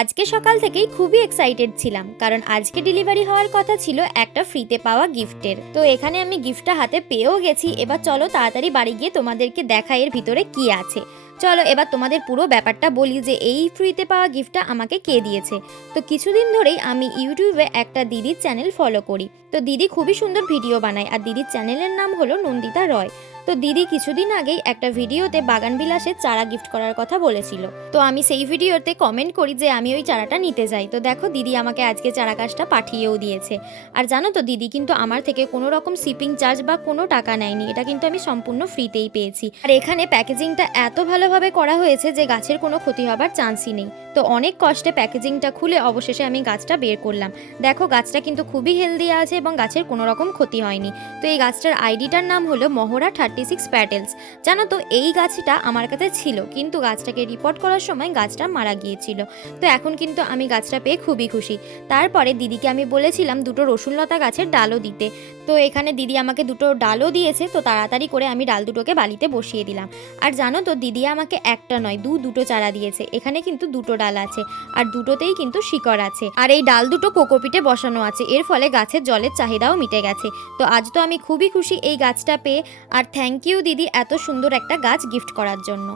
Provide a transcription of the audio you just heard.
আজকে সকাল থেকেই খুবই এক্সাইটেড ছিলাম, কারণ আজকে ডেলিভারি হওয়ার কথা ছিল একটা ফ্রিতে পাওয়া গিফটের। তো এখানে আমি গিফটটা হাতে পেয়েও গেছি। এবার চলো তাড়াতাড়ি বাড়ি গিয়ে তোমাদেরকে দেখাই এর ভিতরে কি আছে। চলো এবার তোমাদের পুরো ব্যাপারটা বলি যে এই ফ্রিতে পাওয়া গিফটটা আমাকে কে দিয়েছে। তো কিছুদিন ধরেই আমি ইউটিউবে একটা দিদির চ্যানেল ফলো করি। তো দিদি খুবই সুন্দর ভিডিও বানায়, আর দিদির চ্যানেলের নাম হলো নন্দিতা রয়। তো দিদি কিছুদিন আগেই একটা ভিডিওতে বাগান বিলাসের চারা গিফট করার কথা বলেছিল। তো আমি সেই ভিডিওতে কমেন্ট করি যে আমি ওই চারাটা নিতে যাই। তো দেখো দিদি আমাকে আজকে চারা গাছটা পাঠিয়েও দিয়েছে। আর জানো তো দিদি কিন্তু আমার থেকে কোনো রকম শিপিং চার্জ বা কোনো টাকা নেয়নি, এটা কিন্তু আমি সম্পূর্ণ ফ্রিতেই পেয়েছি। আর এখানে প্যাকেজিংটা এত ভালোভাবে করা হয়েছে যে গাছের কোনো ক্ষতি হবার চান্সই নেই। তো অনেক কষ্টে প্যাকেজিংটা খুলে অবশেষে আমি গাছটা বের করলাম। দেখো গাছটা কিন্তু খুবই হেলদি আছে এবং গাছের কোনো রকম ক্ষতি হয়নি। তো এই গাছটার আইডিটার নাম হলো মহড়া 36 প্যাটেলস। জানো তো এই গাছটা আমার কাছে ছিল, কিন্তু গাছটাকে রিপোর্ট করার সময় গাছটা মারা গিয়েছিল। তো এখন কিন্তু আমি গাছটা পেয়ে খুবই খুশি। তারপরে দিদিকে আমি বলেছিলাম দুটো রসুনলতা গাছের ডালও দিতে। তো এখানে দিদি আমাকে দুটো ডালও দিয়েছে। তো তাড়াতাড়ি করে আমি ডাল দুটোকে বালিতে বসিয়ে দিলাম। আর জানো তো দিদি আমাকে একটা নয় দুটো চারা দিয়েছে। এখানে কিন্তু দুটো ডাল আছে, আর দুটোতেই কিন্তু শিকড় আছে। আর এই ডাল দুটো কোকোপিটে বসানো আছে, এর ফলে গাছের জলের চাহিদাও মিটে গেছে। তো আজ তো আমি খুবই খুশি এই গাছটা পেয়ে। আর থ্যাংক ইউ দিদি এত সুন্দর একটা গাছ গিফট করার জন্য।